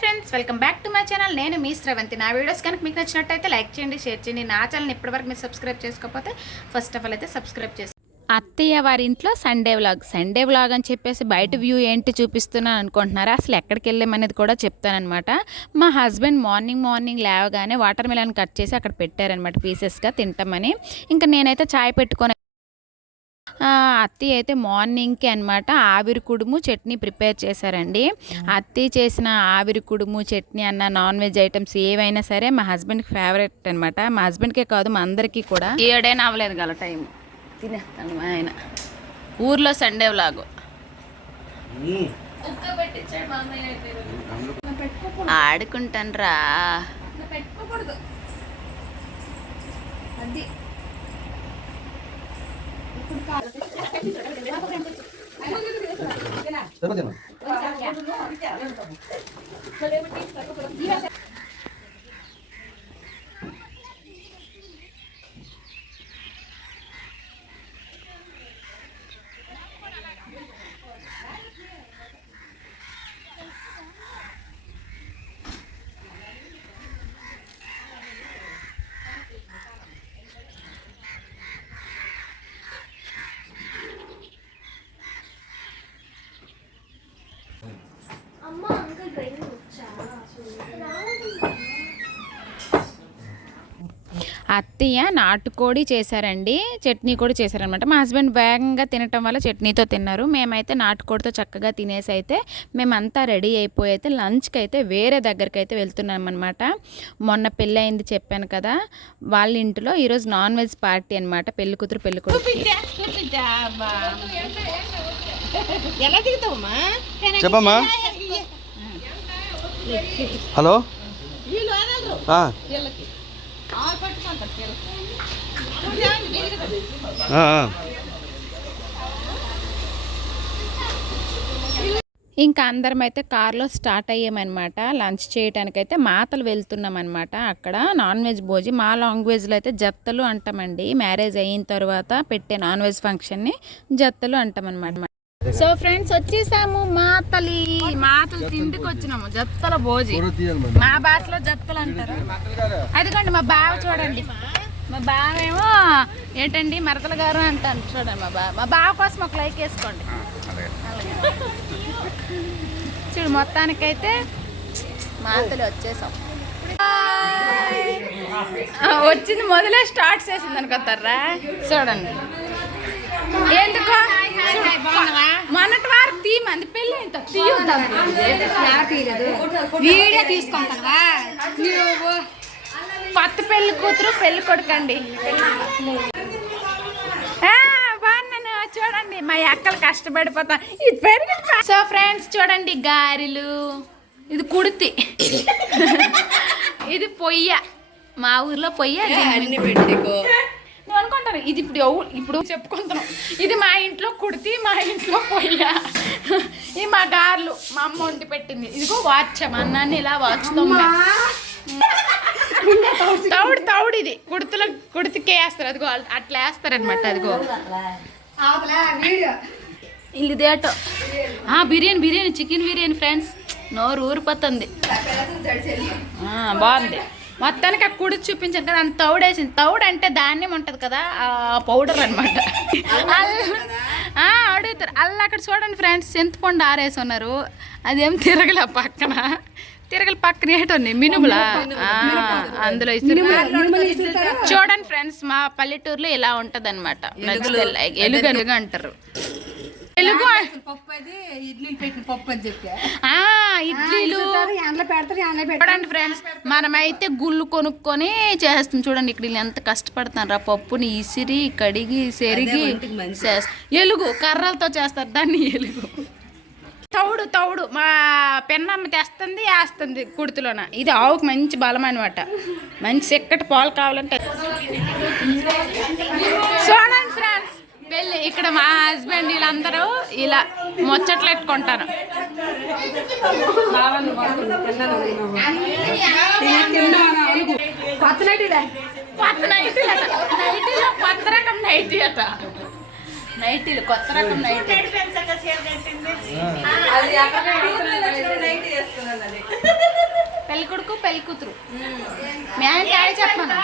Friends welcome back to my channel. నేను మీ శ్రవంతి నా వీడియోస్ కనుక మీకు నచ్చినట్టయితే లైక్ చేయండి షేర్ చేయండి. నా ఛానల్ ఇప్పటివరకు మీరు సబ్స్క్రైబ్ చేసుకోకపోతే ఫస్ట్ ఆఫ్ ఆల్ అయితే సబ్స్క్రైబ్ చేసుకోండి అత్తయ్య వారి ఇంట్లో సండే వ్లాగ్. సండే వ్లాగ్ అని చెప్పేసి బయట వ్యూ ఏంటి చూపిస్తున్నాను అనుకుంటున్నారా? అసలు ఎక్కడికి వెళ్ళామనేది కూడా చెప్తానమాట మా హస్బెండ్ మార్నింగ్ మార్నింగ్ లేవగానే వాటర్ మిలన్ కట్ చేసి అక్కడ పెట్టారనమాట పీసెస్గా తింటామని. ఇంకా నేనైతే చాయ్ పెట్టుకొని ఆ, అత్తయ్య అయితే మార్నింగ్కి అనమాట ఆవిరి కుడుము చట్నీ ప్రిపేర్ చేశారండి. అత్తయ్య చేసిన ఆవిరి కుడుము చట్నీ అన్న నాన్ వెజ్ ఐటమ్స్ ఏవైనా సరే మా హస్బెండ్కి ఫేవరెట్ అనమాట మా హస్బెండ్కే కాదు మా అందరికీ కూడా. ఏడైనా అవ్వలేదు గల టైం తినేస్తాను మా ఆయన. ఊర్లో సండే వ్లాగు. ఆడుకుంటాను రా అమ్మ అత్తయ్య నాటుకోడి చేశారండి చట్నీ కూడా చేశారనమాట మా హస్బెండ్ వేగంగా తినటం వల్ల చట్నీతో తిన్నారు. మేమైతే నాటుకోడితో చక్కగా తినేసి అయితే మేమంతా రెడీ అయిపోయి అయితే లంచ్కి అయితే వేరే దగ్గరికి అయితే వెళ్తున్నాం అనమాట మొన్న పెళ్ళి అయింది చెప్పాను కదా వాళ్ళ ఇంటిలో ఈరోజు నాన్ వెజ్ పార్టీ అనమాట పెళ్ళి కూతురు పెళ్ళి చెప్పమ్మా. హలో. ఇంకా అందరం అయితే కార్లో స్టార్ట్ అయ్యామన్నమాట. లంచ్ చేయడానికైతే మాతలు వెళ్తున్నాం అనమాట అక్కడ. నాన్ వెజ్ భోజి మా లాంగ్వేజ్లో అయితే జత్తలు అంటామండి. మ్యారేజ్ అయిన తర్వాత పెట్టే నాన్ వెజ్ ఫంక్షన్ని జత్తలు అంటామన్నమాట. సో ఫ్రెండ్స్ వచ్చేసాము మాతలి మాతలు తిండికి వచ్చినాము జత్తల భోజి. మా భాషలో జత్తలు అంటారు. అదిగోండి మా బావ చూడండి. మా బావ ఏమో ఏంటండి మరదల గారు అంటాను చూడండి మా బావ మా బావ కోసం ఒక లైక్ వేసుకోండి. చూడు మొత్తానికైతే మాతలు వచ్చేసాం. వచ్చింది మొదలే స్టార్ట్ చేసింది అనుకోతారా? చూడండి. ఎందుకో మొన్నటి వారు తీ మంది పెళ్ళి ఇంత తీయొద్దాం వీడియో తీసుకుంటావా కొత్త పెళ్ళి కూతురు పెళ్ళి కొడుకండి బాగున్నాను చూడండి మా అక్కలు కష్టపడిపోతా ఇది పెరిగి సో ఫ్రెండ్స్ చూడండి గారెలు ఇది కుడితి ఇది పొయ్య. మా ఊర్లో పొయ్య అన్ని పెట్టుకో. అనుకుంటాను ఇది ఇప్పుడు ఇప్పుడు చెప్పుకుంటున్నాం. ఇది మా ఇంట్లో కుడితి మా ఇంట్లో పొయ్య. ఇది మా గారెలు మా అమ్మ వండి పెట్టింది. ఇదిగో వాచ్ అన్నాన్ని ఇలా వాచుతాం తౌడు తౌడు ఇది. కుడుతులో కుడితికే వేస్తారు. అదిగో అట్లా వేస్తారనమాట అదిగో. ఇదేటో ఆ, బిర్యానీ బిర్యానీ చికెన్ బిర్యానీ ఫ్రెండ్స్. నోరు ఊరిపోతుంది. ఆ, బాగుంది. మొత్తానికి ఆ కుడి చూపించాను కదా అంత తౌడేసింది. తౌడు అంటే ధాన్యం ఉంటుంది కదా ఆ పౌడర్ అనమాట అడుగుతారు. అల్ల అక్కడ చూడండి ఫ్రెండ్స్ చింతపండు ఆరేసి ఉన్నారు. అదేం తిరగల పక్కన. తిరగల పక్కన ఏటోని మినుములా? అందులో చూడండి ఫ్రెండ్స్ మా పల్లెటూరులో ఇలా ఉంటది అనమాట ఎలుగు అంటారు. ఎలుగు పప్పు అది ఇడ్లీలు పెట్టిన పప్పు అని చెప్పా. ఇడ్లీలు చూడండి ఫ్రెండ్స్ మనమైతే గుళ్ళు కొనుక్కొని చేస్తాం. చూడండి ఇక్కడ ఎంత కష్టపడతారు ఆ పప్పుని ఇసిరి కడిగి సెరిగి ఎలుగు కర్రలతో చేస్తారు. దాన్ని ఎలుగు. తౌడు తౌడు మా పెన్నమ్మ తెస్తుంది వేస్తుంది కుడితిలోన ఇది ఆవుకు మంచి బలం అనమాట మంచి చిక్కటి పాలు కావాలంటే. చూడండి ఫ్రెండ్స్ పెళ్ళి ఇక్కడ మా వీళ్ళందరూ ఇలా ముచ్చట్లు పెట్టుకుంటారు. కొత్త నటిలే కొత్త రకం నైటీ అట. నైటీలు కొత్త రకం నైటీ వేసుకున్నాను అది పెళ్ళి కూతురు మీ ఆయన ఆడే చెప్పమను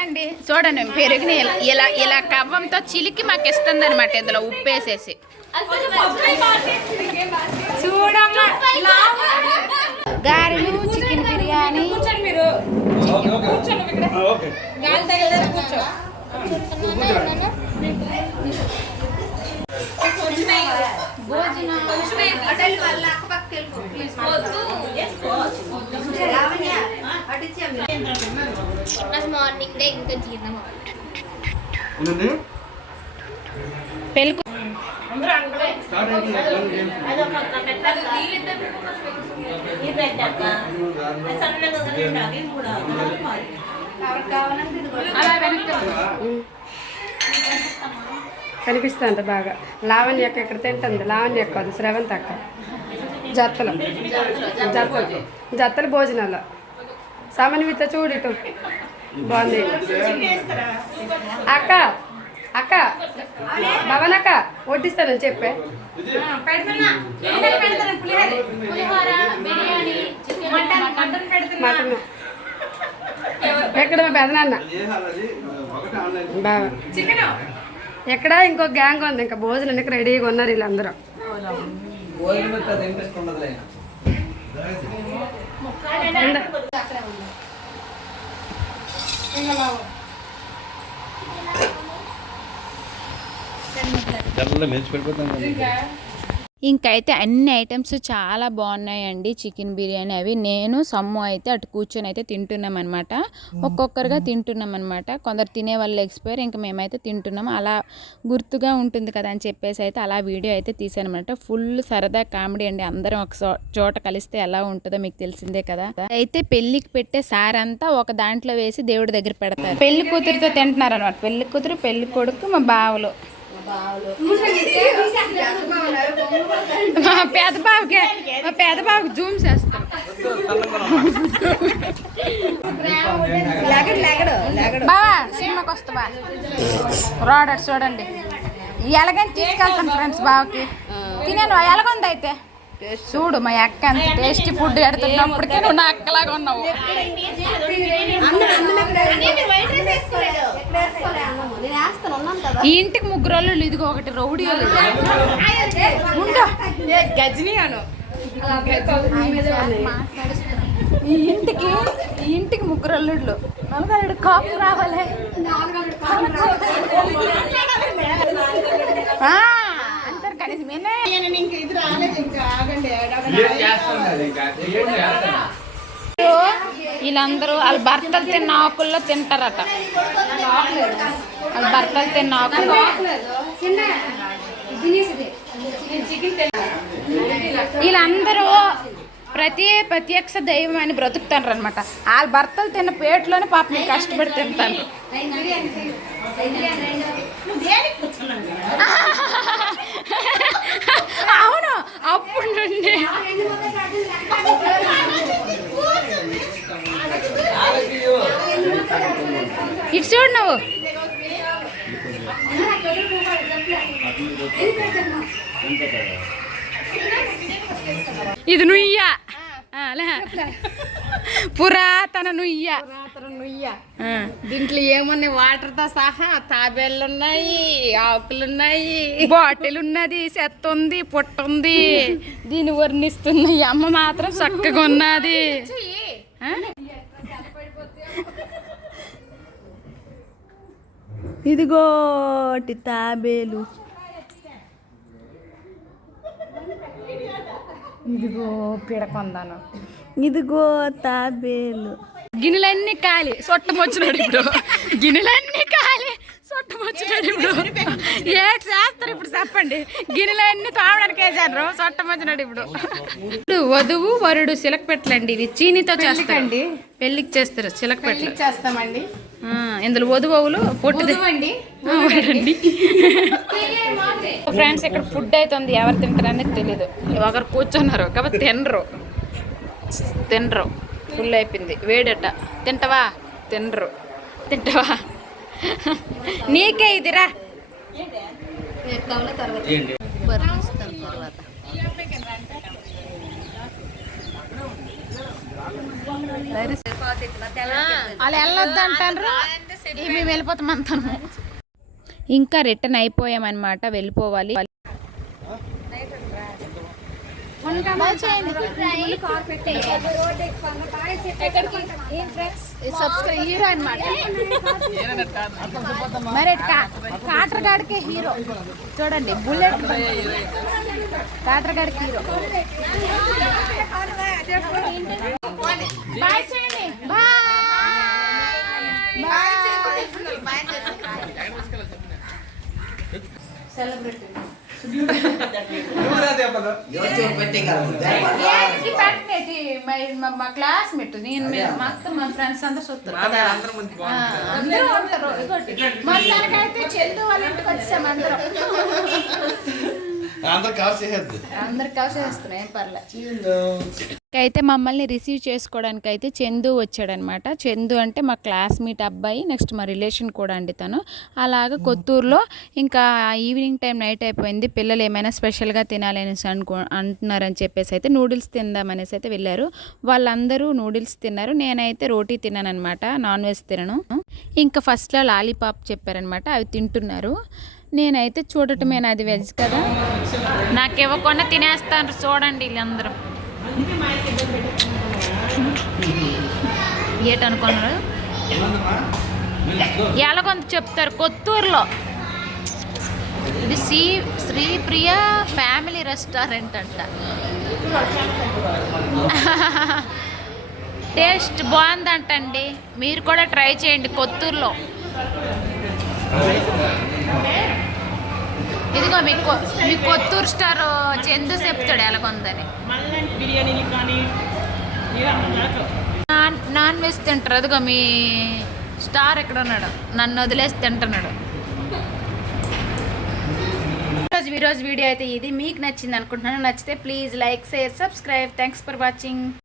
అండి చూడండి పెరుగుని ఇలా ఇలా కవ్వంతో చిలికి మాకు ఇస్తుంది అనమాట ఇందులో ఉప్పు వేసేసి గారెలు చికెన్ బిర్యానీ మార్నింగ్ ఇంకా జీర్ణం. కనిపిస్తుంది బాగా. లావణ్య అక్క ఇక్కడ తింటుంది. లావణ్య అక్క శ్రవంత్ అక్క. జత్తలు జత్తలు. జత్తలు భోజనాలు. సమన్విత చూడు ఇటు బాగుంది. అక్క అక్క భవన్ అక్క వడ్డిస్తానని చెప్పే. మటన్ ఎక్కడ మా పెదనాన్న? ఒకటి ఆన్లైన్ బాగా ఎక్కడ? ఇంకో గ్యాంగ్ ఉంది. ఇంకా భోజనానికి రెడీగా ఉన్నారు వీళ్ళందరూ. ఎండ- తెల్ల మెచ్చి పెట్టుకుంటాం ఇంకైతే అన్ని ఐటమ్స్ చాలా బాగున్నాయండి చికెన్ బిర్యానీ అవి. నేను సమ్ము అయితే అటు కూర్చొని అయితే తింటున్నాం అనమాట ఒక్కొక్కరుగా తింటున్నాం అనమాట కొందరు తినే వాళ్ళు ఎక్స్పైర్ ఇంకా మేమైతే తింటున్నాం అలా గుర్తుగా ఉంటుంది కదా అని చెప్పేసి అయితే అలా వీడియో అయితే తీసాను అనమాట ఫుల్ సరదా కామెడీ అండి. అందరం ఒక చోట కలిస్తే ఎలా ఉంటుందో మీకు తెలిసిందే కదా. అయితే పెళ్ళికి పెట్టే సారంతా ఒక దాంట్లో వేసి దేవుడి దగ్గర పెడతారు. పెళ్ళి కూతురుతో తింటున్నారు అనమాట పెళ్ళి కూతురు పెళ్ళి కొడుకు మా బావలు. మా పేద బావకి మా పేద బావకి జూమ్ చేస్తాం. బావా సినిమాకి వస్తావా రాడర్ చూడండి. ఎలాగని తీసుకెళ్తాను ఫ్రెండ్స్ బావకి. తినాను ఎలాగుంది అయితే? చూడు మా అక్క అంత టేస్టీ ఫుడ్ ఎడుతున్నప్పటికే నువ్వు నా అక్కలాగా ఉన్నావు. ఈ ఇంటికి ముగ్గురు వాళ్ళు ఇదిగో ఒకటి రౌడీ గజని అను. ఈ ఇంటికి ఈ ఇంటికి ముగ్గురు అల్లుళ్ళు. నలుగురు కాపు రావాలి. ఆ, అంటారు కనీసం ఏనే? వీళ్ళందరూ వాళ్ళ భర్తలు తిన్న ఆకుల్లో తింటారట. వాళ్ళ భర్తలు తిన్న ఆకులు వీళ్ళందరూ ప్రతి ప్రత్యక్ష దైవం అని బ్రతుకుతారు అనమాట వాళ్ళ భర్తలు తిన్న పేటలోనే పాపం కష్టపడి తింటాను ఇటు చూడు నువ్వు. ఇది నుయ్య. పురాతన నుయ్య. ఆ. దీంట్లో ఏమున్నాయి? వాటర్తో సహా తాబేళ్ళు ఉన్నాయి ఆకులు ఉన్నాయి బాటిల్ ఉన్నది చెత్త ఉంది పుట్ట ఉంది దీన్ని వర్ణిస్తుంది ఈ అమ్మ మాత్రం. చక్కగా ఉన్నది. ఇదిగోటి తాబేలు. ఇదిగో పిడకొందాను. ఇదిగో తాబేలు. గిన్నెలన్నీ కాలి. సొట్టమొచ్చినాడు ఇప్పుడు. గిన్నెలన్నీ సొట్టమొచ్చినాడు ఇప్పుడు ఏడు చేస్తారు ఇప్పుడు చెప్పండి. గిన్నెలన్నీ తాగడానికి వేసాను సొట్టమొచ్చినాడు ఇప్పుడు. ఇప్పుడు వధువు వరుడు సిలక పెట్టలండి. ఇది చీనితో చేస్తారండి పెళ్ళికి చేస్తారు చిలక పెట్టలు. చేస్తామండి. ఇందులో వధువులు పొట్టిది. అండి రండి ఫ్రెండ్స్ ఇక్కడ ఫుడ్ అవుతుంది ఎవరు తింటారు అనేది తెలియదు ఒకరు కూర్చున్నారు. కాబట్టి తినరు. తినరు. ఫుల్ అయిపోయింది. వేడట. తింటవా? తినరు. తింటవా? నీకే ఇదిరా. వెళ్ళొద్దు అంటారు మేము వెళ్ళిపోతాం అంతను ఇంకా రిటర్న్ అయిపోయామన్నమాట వెళ్ళిపోవాలి. హీరో అనమాట మరి కాటర్ గాడికి హీరో చూడండి బుల్లెట్ కాటర్ గాడికి హీరో బాయ్ చేయండి బాయ్ ఏంటి పెట్టినది? మరి మా- క్లాస్మేట్ నేను మీ- మా అక్క మా ఫ్రెండ్స్ అందరూ చూస్తారు అందరూ ఉంటారు. మొత్తానికైతే చందు వాళ్ళ ఇంటికి వచ్చాము అందరం. అందరు కాల్ చేసేద్దు. అందరు కలిసి వస్తున్నాయి ఏం పర్లేదు అయితే మమ్మల్ని రిసీవ్ చేసుకోవడానికి అయితే చందు వచ్చాడనమాట. చందు అంటే మా క్లాస్మేట్ అబ్బాయి నెక్స్ట్ మా రిలేషన్ కూడా అండి తను. అలాగా కొత్తూరులో ఇంకా ఈవినింగ్ టైం నైట్ అయిపోయింది. పిల్లలు ఏమైనా స్పెషల్గా తినాలి అనేసి అనుకో అంటున్నారని చెప్పేసి అయితే నూడిల్స్ తిందామనేసి అయితే వెళ్ళారు. వాళ్ళందరూ నూడిల్స్ తిన్నారు. నేనైతే రోటీ తిన్నాను అనమాట నాన్ వెజ్ తినను. ఇంకా ఫస్ట్లో లాలీపాప్ చెప్పారనమాట. అవి తింటున్నారు. నేనైతే చూడటమే నాది వెజ్ కదా. నాకు ఇవ్వకుండా తినేస్తాను చూడండి వీళ్ళందరూ. ఏటనుకున్నారు? ఎలాగొంత చెప్తారు కొత్తూరులో. ఇది శ్రీ శ్రీప్రియ ఫ్యామిలీ రెస్టారెంట్ అంట. టేస్ట్ బాగుందంటండి. మీరు కూడా ట్రై చేయండి కొత్తూరులో. ఇదిగో మీ కొ- మీ కొత్తూరు స్టార్ చందు చెప్తాడు ఎలాగొందని నాన్ నాన్ వెజ్ తింటారు. అదిగో మీ స్టార్ ఎక్కడ ఉన్నాడు? నన్ను వదిలేసి తింటున్నాడు. ఈరోజు ఈరోజు వీడియో అయితే ఇది. మీకు నచ్చింది అనుకుంటున్నాను. నచ్చితే please like share subscribe. Thanks for watching